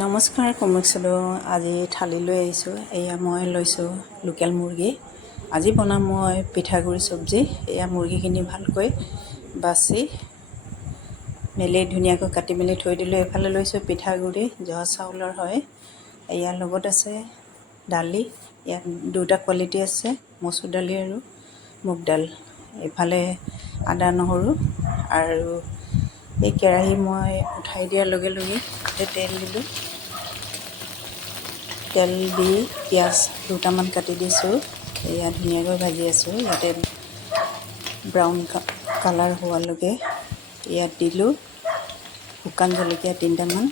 নমস্কাৰ কমকচলো আজি থালি লৈ আহিছোঁ। এয়া মই লৈছোঁ লোকেল মুৰ্গী। আজি বনাম মই পিঠাগুড়ি চব্জি। এয়া মুৰ্গীখিনি ভালকৈ বাছি মেলি ধুনীয়াকৈ কাটি মেলি থৈ দিলোঁ। এফালে লৈছোঁ পিঠাগুড়ি, জহা চাউলৰ হয়। ইয়াৰ লগত আছে দালি, ইয়াত দুটা কোৱালিটি আছে, মচুৰ দালি আৰু মুগ দাল। এইফালে আদা নহৰু আৰু এই কেৰাহী মই উঠাই দিয়াৰ লগে লগে তেল দিলোঁ। তেল দি পিঁয়াজ দুটামান কাটি দিছোঁ। এয়া ধুনীয়াকৈ ভাজি আছোঁ। ইয়াতে ব্ৰাউন কালাৰ হোৱালৈকে ইয়াত দিলোঁ শুকান জলকীয়া 3টামান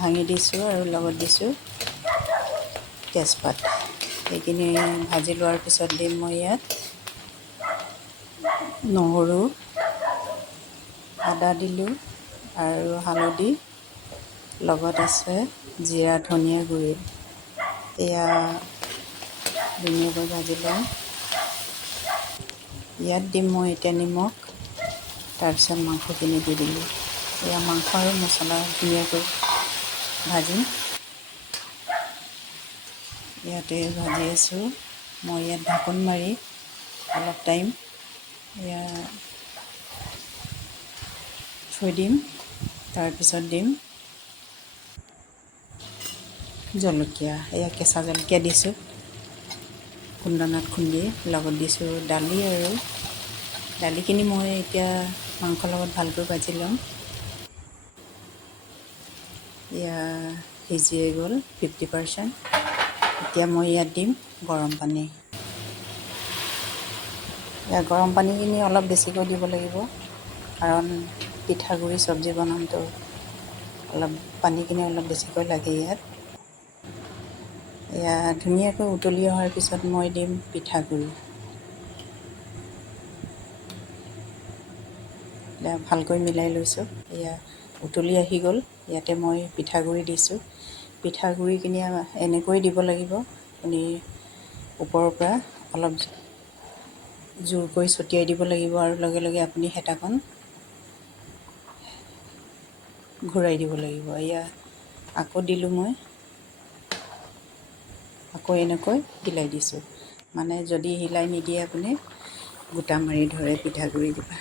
ভাঙি দিছোঁ আৰু লগত দিছোঁ তেজপাত। সেইখিনি ভাজি লোৱাৰ পিছত দিম মই ইয়াত নহৰু, আদা দিলোঁ আৰু হালধি, লগত আছে জিৰা ধনিয়া গুড়ি। এয়া ধুনীয়াকৈ ভাজি লওঁ। ইয়াত দিম মই এতিয়া নিমখ, তাৰপিছত মাংসখিনি দি দিলোঁ। এয়া মাংস আৰু মছলা ধুনীয়াকৈ ভাজিম। ইয়াতে ভাজি আছোঁ মই। ইয়াত ঢাকোন মাৰি অলপ টাইম এয়া থৈ দিম। তাৰপিছত দিম জলকীয়া। এয়া কেঁচা জলকীয়া দিছোঁ খুন্দনাত খুন্দি। লগত দিছোঁ দালি আৰু দালিখিনি মই এতিয়া মাংসৰ লগত ভালকৈ ভাজি ল'ম। এয়া সিজিয়ে গ'ল 50%। এতিয়া মই ইয়াত দিম গৰম পানী। এয়া গৰম পানীখিনি অলপ বেছিকৈ দিব লাগিব, কাৰণ পিঠাগুড়ি চব্জি বনাওঁতো অলপ পানীখিনি অলপ বেছিকৈ লাগে ইয়াত। এয়া ধুনীয়াকৈ উতলি অহাৰ পিছত মই দিম পিঠাগুড়ি। এয়া ভালকৈ মিলাই লৈছোঁ। এয়া উতলি আহি গ'ল। ইয়াতে মই পিঠাগুড়ি দিছোঁ। পিঠাগুড়িখিনি এনেকৈ দিব লাগিব। আপুনি ওপৰৰ পৰা অলপ জোৰকৈ ছটিয়াই দিব লাগিব আৰু লগে লগে আপুনি হেতাখন ঘূৰাই দিব লাগিব। এয়া আকৌ দিলোঁ মই, আকৌ এনেকৈ হিলাই দিছোঁ। মানে যদি হিলাই নিদিয়ে আপুনি গোটা মাৰি ধৰে পিঠাগুড়ি দিবা।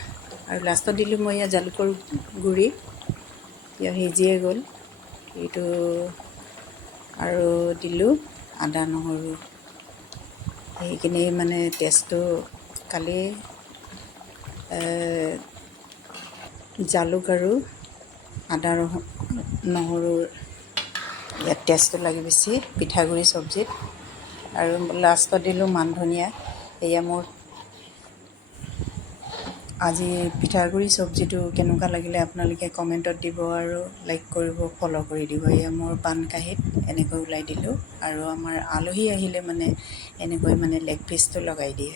আৰু লাষ্টত দিলোঁ মই ইয়াত জালুকৰ গুড়ি। এতিয়া সিজিয়ে গ'ল এইটো। আৰু দিলোঁ আদা নহৰু। সেইখিনি মানে টেষ্টটো কালি জালুক আৰু আদা নহৰুৰ ইয়াত টেষ্টটো লাগে বেছি পিঠাগুড়ি চব্জিত। আৰু লাষ্টত দিলোঁ মান ধনিয়া। এয়া মোৰ আজি পিঠাগুড়ি চব্জিটো কেনেকুৱা লাগিলে আপোনালোকে কমেণ্টত দিব আৰু লাইক কৰিব, ফ'ল' কৰি দিব। এয়া মোৰ পান কাঁহীত এনেকৈ ওলাই দিলোঁ। আৰু আমাৰ আলহী আহিলে মানে এনেকৈ মানে লেগ পিচটো লগাই দিয়ে।